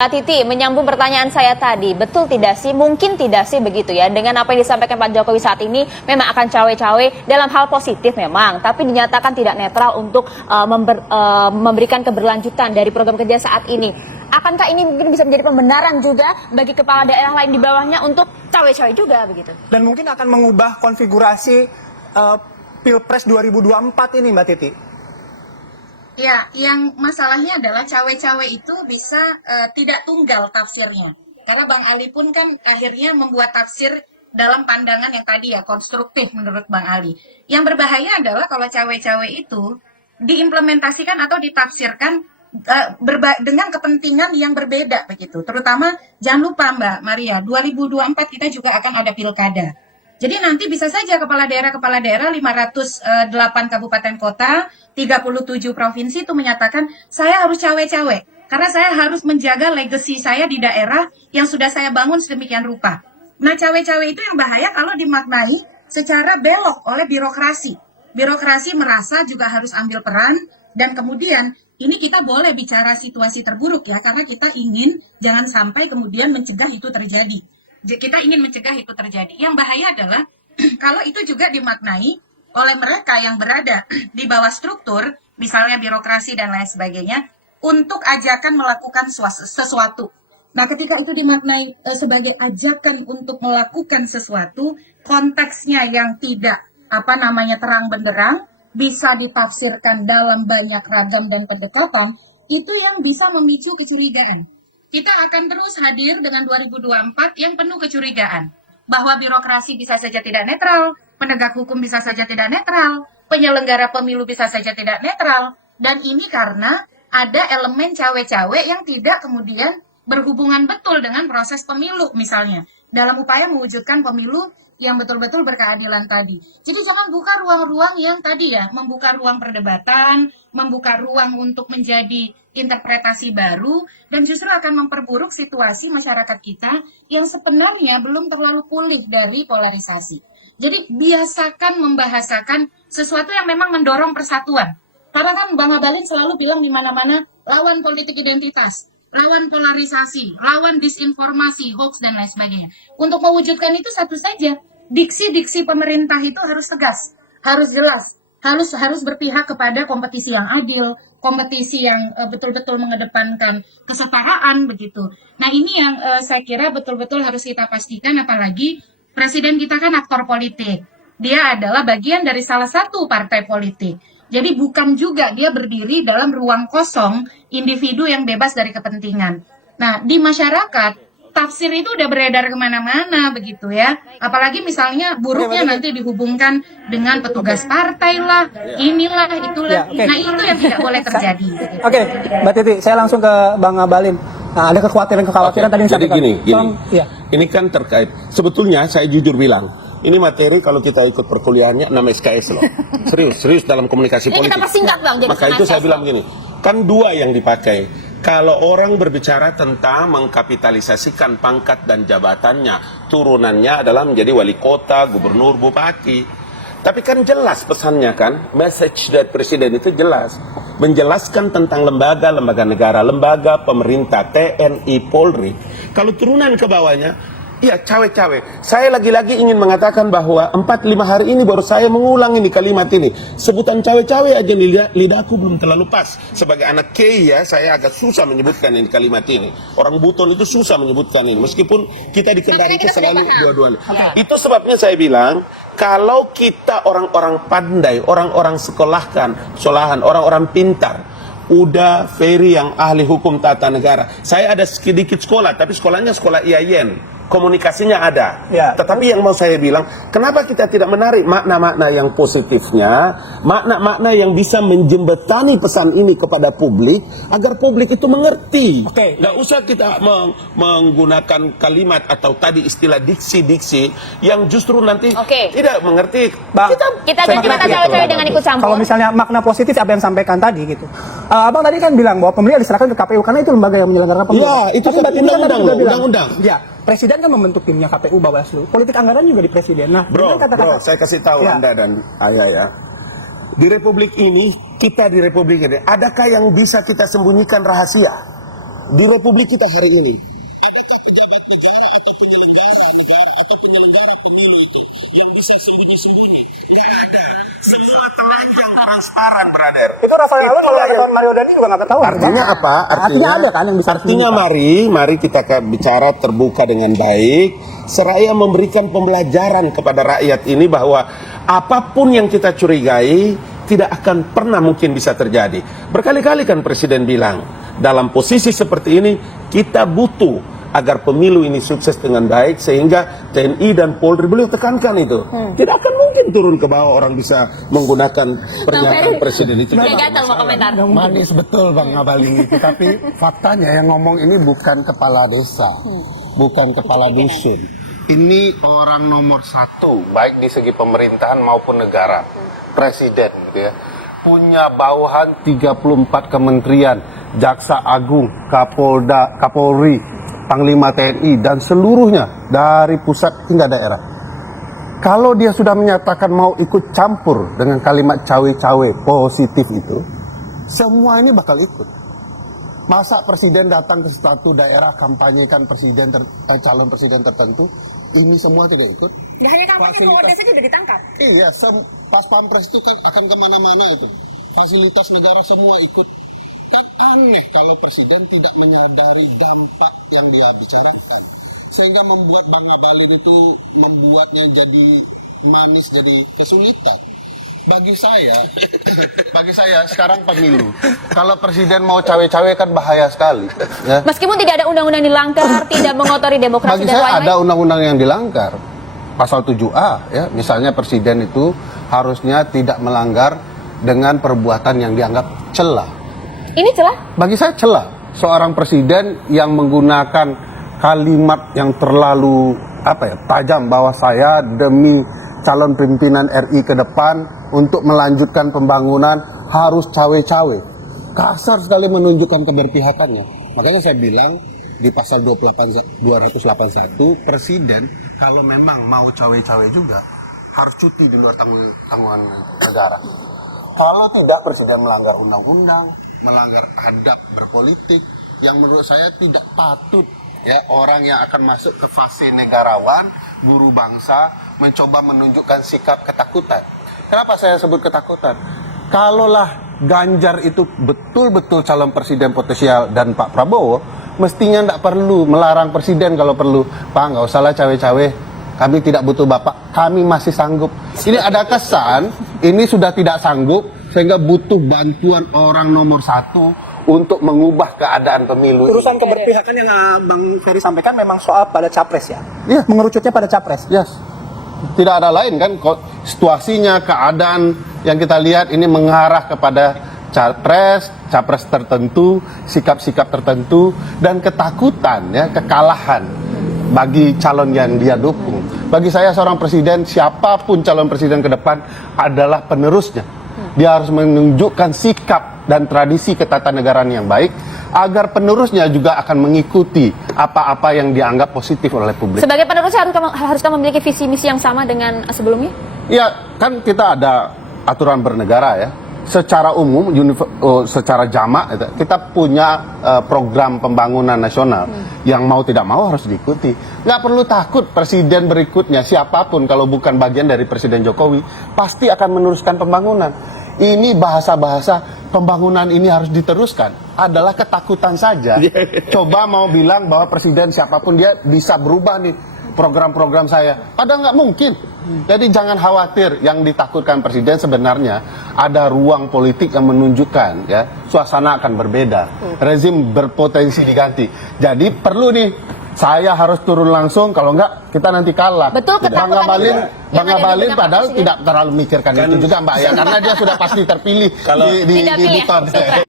Kak Titi, menyambung pertanyaan saya tadi, betul tidak sih, mungkin tidak sih begitu ya, dengan apa yang disampaikan Pak Jokowi saat ini memang akan cawe-cawe dalam hal positif memang, tapi dinyatakan tidak netral untuk memberikan keberlanjutan dari program kerja saat ini. Akankah ini mungkin bisa menjadi pembenaran juga bagi kepala daerah lain di bawahnya untuk cawe-cawe juga begitu? Dan mungkin akan mengubah konfigurasi Pilpres 2024 ini, Mbak Titi. Ya, yang masalahnya adalah cawe-cawe itu bisa tidak tunggal tafsirnya. Karena Bang Ali pun kan akhirnya membuat tafsir dalam pandangan yang tadi ya, konstruktif menurut Bang Ali. Yang berbahaya adalah kalau cawe-cawe itu diimplementasikan atau ditafsirkan dengan kepentingan yang berbeda begitu. Terutama jangan lupa Mbak Maria, 2024 kita juga akan ada pilkada. Jadi nanti bisa saja kepala daerah 508 kabupaten kota, 37 provinsi itu menyatakan saya harus cawe-cawe karena saya harus menjaga legacy saya di daerah yang sudah saya bangun sedemikian rupa. Nah, cawe-cawe itu yang bahaya kalau dimaknai secara belok oleh birokrasi. Birokrasi merasa juga harus ambil peran dan kemudian ini kita boleh bicara situasi terburuk ya karena kita ingin jangan sampai kemudian mencegah itu terjadi. Kita ingin mencegah itu terjadi. Yang bahaya adalah kalau itu juga dimaknai oleh mereka yang berada di bawah struktur, misalnya birokrasi dan lain sebagainya, untuk ajakan melakukan sesuatu. Nah, ketika itu dimaknai sebagai ajakan untuk melakukan sesuatu, konteksnya yang tidak terang benderang, bisa ditafsirkan dalam banyak ragam dan pendekatan, itu yang bisa memicu kecurigaan. Kita akan terus hadir dengan 2024 yang penuh kecurigaan. Bahwa birokrasi bisa saja tidak netral, penegak hukum bisa saja tidak netral, penyelenggara pemilu bisa saja tidak netral. Dan ini karena ada elemen cawe-cawe yang tidak kemudian berhubungan betul dengan proses pemilu misalnya. Dalam upaya mewujudkan pemilu yang betul-betul berkeadilan tadi. Jadi jangan buka ruang-ruang yang tadi ya, membuka ruang perdebatan, membuka ruang untuk menjadi interpretasi baru, dan justru akan memperburuk situasi masyarakat kita yang sebenarnya belum terlalu pulih dari polarisasi. Jadi biasakan membahasakan sesuatu yang memang mendorong persatuan. Karena kan Bang Abalin selalu bilang di mana-mana lawan politik identitas, lawan polarisasi, lawan disinformasi, hoax, dan lain sebagainya. Untuk mewujudkan itu satu saja, diksi-diksi pemerintah itu harus tegas, harus jelas, harus berpihak kepada kompetisi yang adil, kompetisi yang betul-betul mengedepankan kesetaraan begitu. Nah ini yang saya kira betul-betul harus kita pastikan, apalagi presiden kita kan aktor politik. Dia adalah bagian dari salah satu partai politik. Jadi bukan juga dia berdiri dalam ruang kosong individu yang bebas dari kepentingan. Nah di masyarakat, tafsir itu udah beredar kemana-mana begitu ya. Apalagi misalnya buruknya nanti dihubungkan dengan petugas partai lah, inilah, itulah. Nah itu yang tidak boleh terjadi. Oke, Mbak Titi, saya langsung ke Bang Abalin. Nah, ada kekhawatiran tadi yang jadi gini. ya. Ini kan terkait, sebetulnya saya jujur bilang, ini materi kalau kita ikut perkuliahannya 6 SKS loh. Serius dalam komunikasi politik. Kita persingkat Bang, jadi maka itu saya bilang gini, kan dua yang dipakai. Kalau orang berbicara tentang mengkapitalisasikan pangkat dan jabatannya, turunannya adalah menjadi wali kota, gubernur, bupati. Tapi kan jelas pesannya kan, message dari presiden itu jelas. Menjelaskan tentang lembaga negara, lembaga pemerintah, TNI, Polri. Kalau turunan ke bawahnya, iya cawe-cawe. Saya lagi-lagi ingin mengatakan bahwa 4-5 hari ini baru saya mengulang ini kalimat ini. Sebutan cawe-cawe aja lidahku belum terlalu pas. Sebagai anak K ya, saya agak susah menyebutkan ini kalimat ini. Orang Buton itu susah menyebutkan ini. Meskipun kita di Kendari itu selalu dua-duanya. Itu sebabnya saya bilang, kalau kita orang-orang pandai, orang-orang sekolahan, orang-orang pintar, udah Ferry yang ahli hukum tata negara. Saya ada sedikit sekolah, tapi sekolahnya sekolah IAIN. Komunikasinya ada, ya. Tetapi yang mau saya bilang, kenapa kita tidak menarik makna-makna yang positifnya, makna-makna yang bisa menjembatani pesan ini kepada publik, agar publik itu mengerti. Nggak usah kita menggunakan kalimat atau tadi istilah diksi-diksi yang justru nanti tidak mengerti. Bang, kita cawe-cawe dengan ikut campur. Kalau misalnya makna positif apa yang sampaikan tadi gitu, Abang tadi kan bilang bahwa pemilu diserahkan ke KPU karena itu lembaga yang menyelenggarakan pemilu. Ya, itu kan undang-undang. Ya, presiden kan membentuk timnya KPU, Bawaslu. Politik anggaran juga di presiden. Nah, bro, saya kasih tahu Anda dan Ayah ya. Di Republik ini, adakah yang bisa kita sembunyikan rahasia? di Republik kita hari ini transparan, brother. Itu rasanya lu kalau tahun Mario Dandi juga nggak ketahuan. Artinya Bang. apa? Artinya ada kan yang bisa Artinya mari kita bicara terbuka dengan baik, seraya memberikan pembelajaran kepada rakyat ini bahwa apapun yang kita curigai tidak akan pernah mungkin bisa terjadi. Berkali-kali kan Presiden bilang, dalam posisi seperti ini kita butuh agar pemilu ini sukses dengan baik, sehingga TNI dan Polri, beliau tekankan itu. Tidak akan mungkin turun ke bawah orang bisa menggunakan pernyataan Presiden itu. Saya gatal mau komentar. Manis betul Bang Ngabalin itu, tapi faktanya yang ngomong ini bukan kepala desa, bukan kepala dusun. Ini orang nomor satu, baik di segi pemerintahan maupun negara, presiden, gitu ya. Punya bawahan 34 kementerian, Jaksa Agung, Kapolda, Kapolri, Panglima TNI, dan seluruhnya dari pusat hingga daerah. Kalau dia sudah menyatakan mau ikut campur dengan kalimat cawe-cawe positif itu, semua ini bakal ikut. Masa presiden datang ke suatu daerah kampanyekan calon presiden tertentu, ini semua tidak ikut? Nggak hanya kampanye, pengurusnya juga ditangkap. Iya, pas pampres itu kan akan kemana-mana itu. Fasilitas negara semua ikut. Kan aneh kalau presiden tidak menyadari dampak yang dia bicarakan. Sehingga membuat Bang Ngabalin itu membuatnya jadi manis, jadi kesulitan. Bagi saya sekarang pemilu. Kalau presiden mau cawe-cawe kan bahaya sekali. Ya. Meskipun tidak ada undang-undang dilanggar, tidak mengotori demokrasi Bagi dan saya lain-lain. ada undang-undang yang dilanggar. Pasal 7A, ya, misalnya presiden itu harusnya tidak melanggar dengan perbuatan yang dianggap celah. Ini celah. Bagi saya celah. Seorang presiden yang menggunakan kalimat yang terlalu tajam bahwa saya demi calon pimpinan RI ke depan untuk melanjutkan pembangunan harus cawe-cawe. Kasar sekali menunjukkan keberpihakannya. Makanya saya bilang di pasal 281 presiden kalau memang mau cawe-cawe juga harus cuti di luar tanggungan negara. Kalau tidak, presiden melanggar undang-undang, melanggar adab berpolitik yang menurut saya tidak patut. Ya, orang yang akan masuk ke fase negarawan, guru bangsa, mencoba menunjukkan sikap ketakutan. Kenapa saya sebut ketakutan? Kalaulah Ganjar itu betul-betul calon presiden potensial dan Pak Prabowo, mestinya tidak perlu melarang presiden kalau perlu. Pak, nggak usahlah cawe-cawe, kami tidak butuh Bapak, kami masih sanggup. Ini ada kesan, ini sudah tidak sanggup, sehingga butuh bantuan orang nomor satu untuk mengubah keadaan pemilu. Urusan keberpihakan yang Bang Ferry sampaikan memang soal pada capres ya? Iya. Mengerucutnya pada capres? Yes. Tidak ada lain kan, situasinya, keadaan yang kita lihat ini mengarah kepada capres tertentu, sikap-sikap tertentu, dan ketakutan, ya, kekalahan bagi calon yang dia dukung. Bagi saya seorang presiden, siapapun calon presiden ke depan adalah penerusnya. Dia harus menunjukkan sikap dan tradisi ketatanegaraan yang baik agar penerusnya juga akan mengikuti apa-apa yang dianggap positif oleh publik. Sebagai penerus haruskah memiliki visi misi yang sama dengan sebelumnya? Ya, kan kita ada aturan bernegara ya. Secara umum, secara jamak, kita punya program pembangunan nasional yang mau tidak mau harus diikuti. Nggak perlu takut presiden berikutnya, siapapun kalau bukan bagian dari Presiden Jokowi, pasti akan meneruskan pembangunan. Ini bahasa-bahasa pembangunan ini harus diteruskan adalah ketakutan saja. Coba mau bilang bahwa presiden siapapun dia bisa berubah nih program-program saya. Padahal nggak mungkin. Jadi jangan khawatir, yang ditakutkan presiden sebenarnya ada ruang politik yang menunjukkan ya suasana akan berbeda. Rezim berpotensi diganti. Jadi perlu nih saya harus turun langsung, kalau enggak kita nanti kalah. Betul, Bang Ngabalin padahal presiden. tidak terlalu mikirkan itu juga Mbak ya, karena dia sudah pasti terpilih Kalau di Tidak pilih, Buton. Sutra.